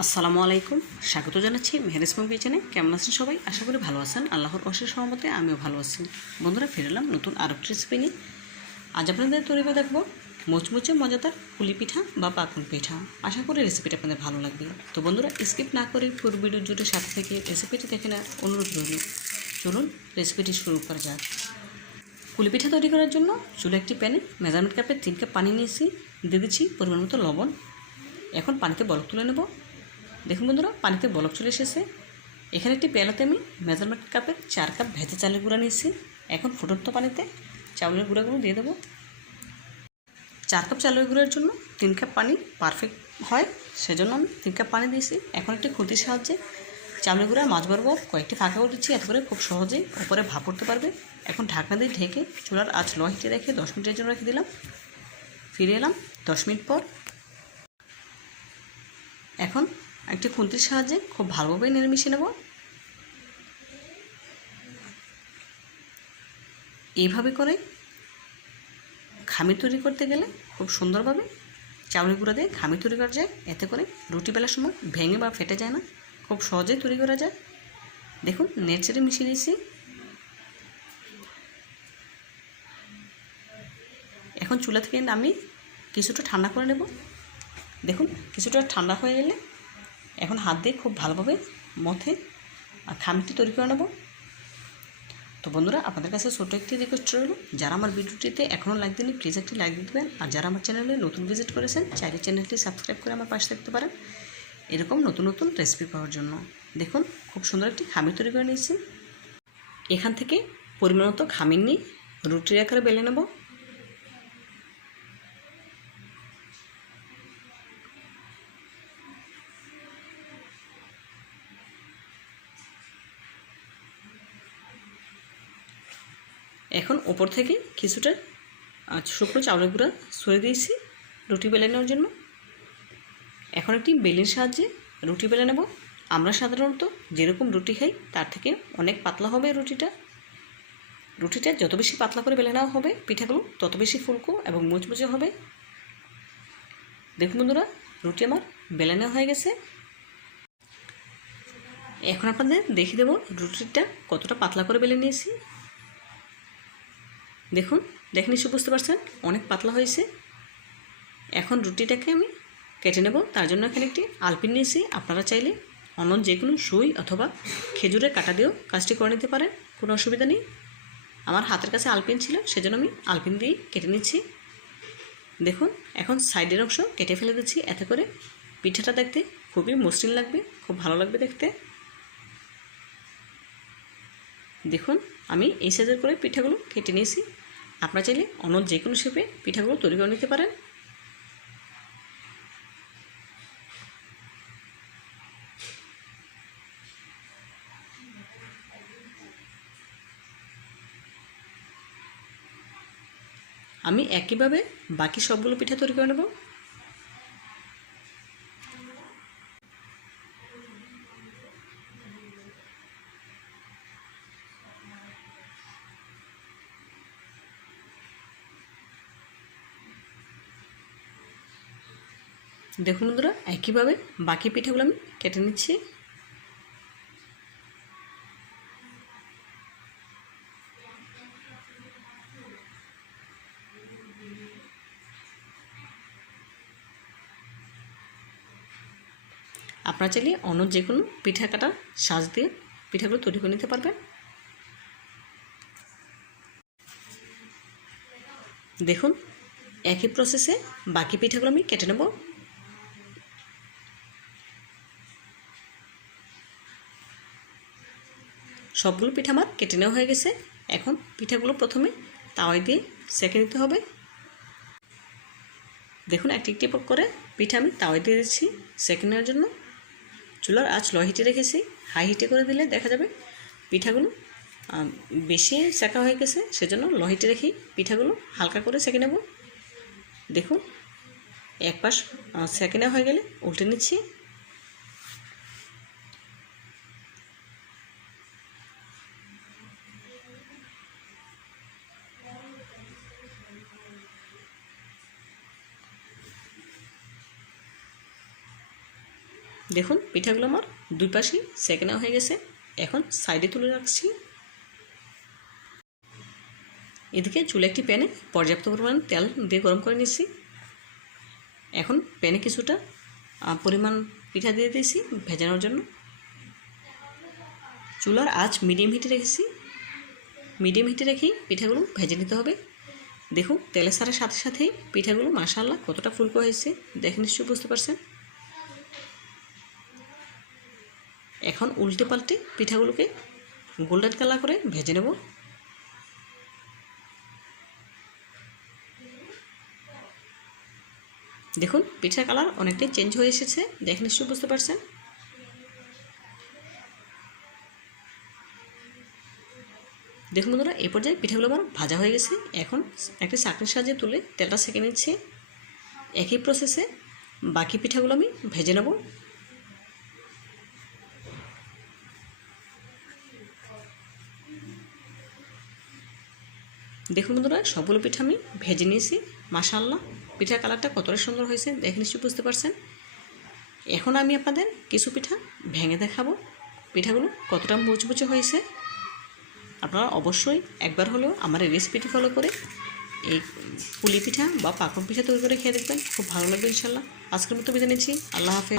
আসসালামু আলাইকুম। স্বাগত জানাচ্ছি মেহরিসমা কিচেনে। কেমন আছেন সবাই? আশা করি ভালো আছেন। আল্লাহর অশেষ সহমতে আমিও ভালো আছি। বন্ধুরা ফিরলাম নতুন আরও রেসিপি নিয়ে। আজ আপনাদের তৈরি করে দেখব মুচমুচে মজাদার পুলি পিঠা বা পাকুন পিঠা। আশা করি রেসিপিটা আপনাদের ভালো লাগবে। তো বন্ধুরা স্কিপ না করে পুরো ভিডিও জুড়ে সাথে থেকে রেসিপিটি দেখে নেওয়ার অনুরোধ রইল। চলুন রেসিপিটি শুরু করা যাক। পুলি পিঠা তৈরি করার জন্য চুলে একটি প্যানে মেজারমেন্ট কাপে তিন কাপ পানি নিয়েছি। দিয়ে দিচ্ছি পরিমাণ মতো লবণ। এখন পানিতে বরফ তুলে নেব। দেখুন বন্ধুরা, পানিতে বরফ চলে এসেছে। এখানে একটি পেয়ালাতে আমি মেজারমেন্ট কাপের চার কাপ ভেজে চালের গুঁড়া নিয়েছি। এখন ফুটন্ত পানিতে চাউলের গুঁড়াগুলো দিয়ে দেবো। চার কাপ চালের গুঁড়োর জন্য তিন কাপ পানি পারফেক্ট হয়, সেজন্য আমি তিন কাপ পানি দিয়েছি। এখন একটি খুঁটির সাহায্যে চাউলের গুঁড়া মাছ বরাবর কয়েকটি ফাঁকা দিচ্ছি, এত করে খুব সহজেই ওপরে ভাপ করতে পারবে। এখন ঢাকনা দিয়ে ঢেকে চুলার আঁচ লো রেখে দশ মিনিটের জন্য রেখে দিলাম। ফিরে এলাম দশ মিনিট পর। এখন একটি খুন্তির সাহায্যে খুব ভালোভাবে নেড়ে মিশিয়ে নেব। এইভাবে করে খামির তৈরি করতে গেলে খুব সুন্দরভাবে চাউলের গুঁড়া দিয়ে খামির তৈরি করা যায়। এতে করে রুটি বেলার সময় ভেঙে বা ফেটে যায় না, খুব সহজেই তৈরি করা যায়। দেখুন নেট চেড়ে মিশিয়ে দিয়েছি। এখন চুলা থেকে নামিয়ে কিছুটা ঠান্ডা করে নেব। দেখুন, কিছুটা ঠান্ডা হয়ে গেলে এখন হাত দিয়ে খুব ভালোভাবে মথে আর খামিরটি তৈরি করে নেব। তো বন্ধুরা, আপনাদের কাছে ছোটো একটি রিকোয়েস্ট রইল। যারা আমার ভিডিওটিতে এখনও লাইক দেননি প্লিজ একটি লাইক দিতে দেবেন আর যারা আমার চ্যানেলে নতুন ভিজিট করেছেন, চাইলে চ্যানেলটি সাবস্ক্রাইব করে আমার পাশে থাকতে পারেন। এরকম নতুন নতুন রেসিপি পাওয়ার জন্য। দেখুন, খুব সুন্দর একটি খামির তৈরি করে নিয়েছি। এখান থেকে পরিমাণ মতো খামির নিয়ে রুটির আকারে বেলে নেব। এখন ওপর থেকে কিছুটা শুকনো চাউলের গুঁড়া সরে দিয়েছি রুটি বেলে নেওয়ার জন্য। এখন একটি বেলের সাহায্যে রুটি বেলে নেব। আমরা সাধারণত যেরকম রুটি খাই, তার থেকে অনেক পাতলা হবে রুটিটা। রুটিটা যত বেশি পাতলা করে বেলে নেওয়া হবে, পিঠাগুলো তত বেশি ফুলকো এবং মুচমুচে হবে। দেখুন বন্ধুরা, রুটি আমার বেলে নেওয়া হয়ে গেছে। এখন আপনাদের দেখিয়ে দেবো রুটিটা কতটা পাতলা করে বেলে নিয়েছি। দেখুন দেখে নিশ্চয় বুঝতে পারছেন, অনেক পাতলা হয়েছে। এখন রুটিটাকে আমি কেটে নেব। তার জন্য এখানে একটি আলপিন নিয়েছি। আপনারা চাইলে অন্য যে কোনো সুই অথবা খেজুরের কাটা দিয়েও কাজটি করে নিতে পারেন। কোনো অসুবিধা নেই। আমার হাতের কাছে আলপিন ছিল, সেজন্য আমি আলপিন দিয়েই কেটে নিচ্ছি। দেখুন, এখন সাইডের অংশ কেটে ফেলে দিচ্ছি। এতে করে পিঠাটা দেখতে খুবই মসৃণ লাগবে, খুব ভালো লাগবে দেখতে। দেখুন, আমি এই সাইজের করে পিঠাগুলো কেটে নিয়েছি। আপনারা চাইলে অন্য যে কোনো শেপে পিঠাগুলো তৈরি করে নিতে পারেন। আমি একইভাবে বাকি সবগুলো পিঠা তৈরি করে নেব। দেখুন বন্ধুরা, একইভাবে বাকি পিঠাগুলো আমি কেটে নিচ্ছি। আপনারা চাইলে অন্য যে কোনো পিঠা কাটা সাজ দিয়ে পিঠাগুলো তৈরি করে নিতে পারবেন। দেখুন, একই প্রসেসে বাকি পিঠাগুলো আমি কেটে নেব। সবগুলো পিঠা আমার কেটে নেওয়া হয়ে গেছে। এখন পিঠাগুলো প্রথমে তাওয়ায় দিয়ে সেঁকে নিতে হবে। দেখুন, একটি একটি করে পিঠা আমি তাওয়ায় দিয়ে দিচ্ছি সেঁকে নেওয়ার জন্য। চুলার আঁচ লো হিটে রেখেছি। হাই হিটে করে দিলে দেখা যাবে পিঠাগুলো বেশি সেঁকা হয়ে গেছে। সেজন্য লো হিটে রেখেই পিঠাগুলো হালকা করে সেঁকে নেব। দেখুন, এক পাশ সেঁকে নেওয়া হয়ে গেলে উল্টে নিচ্ছি। দেখুন, পিঠাগুলো আমার দুই পাশেই সেকে নেওয়া হয়ে গেছে। এখন সাইডে তুলে রাখছি। এদিকে চুলে একটি প্যানে পর্যাপ্ত পরিমাণ তেল দিয়ে গরম করে নিচ্ছি এখন প্যানে কিছুটা পরিমাণ পিঠা দিয়ে দিয়েছি ভেজানোর জন্য। চুলার আঁচ মিডিয়াম হিটে রেখেছি। মিডিয়াম হিটে রেখেই পিঠাগুলো ভেজে নিতে হবে। দেখুন, তেলের সারের সাথে সাথেই পিঠাগুলো মাশাল্লাহ কতটা ফুলকো হয়েছে, দেখে নিশ্চয়ই বুঝতে পারছেন। এখন উল্টে পাল্টে পিঠাগুলোকে গোল্ডেন কালার করে ভেজে নেব। দেখুন পিঠার কালার অনেকটাই চেঞ্জ হয়ে এসেছে, দেখে নিশ্চয়ই বুঝতে পারছেন। দেখুন বন্ধুরা এই পর্যায়ে পিঠাগুলো আমার ভাজা হয়ে গেছে। এখন একটা চাকরির সাহায্যে তুলে তেলটা সেঁকে নিচ্ছি। একই প্রসেসে বাকি পিঠাগুলো আমি ভেজে নেব। দেখুন বন্ধুরা, সবগুলো পিঠা আমি ভেজে নিয়েছি। মাশাল্লাহ পিঠার কালারটা কতটা সুন্দর হয়েছে, দেখে নিশ্চয়ই বুঝতে পারছেন। এখন আমি আপনাদের কিছু পিঠা ভেঙে দেখাবো। পিঠাগুলো কতটা মুচমুচে হয়েছে। আপনারা অবশ্যই একবার হলেও আমার এই রেসিপিটি ফলো করে এই পুলি পিঠা বা পাকন পিঠা তৈরি করে খেয়ে দেখবেন। খুব ভালো লাগবে ইনশাল্লাহ আজকের মতো বিদায় নিচ্ছি। আল্লাহ হাফেজ।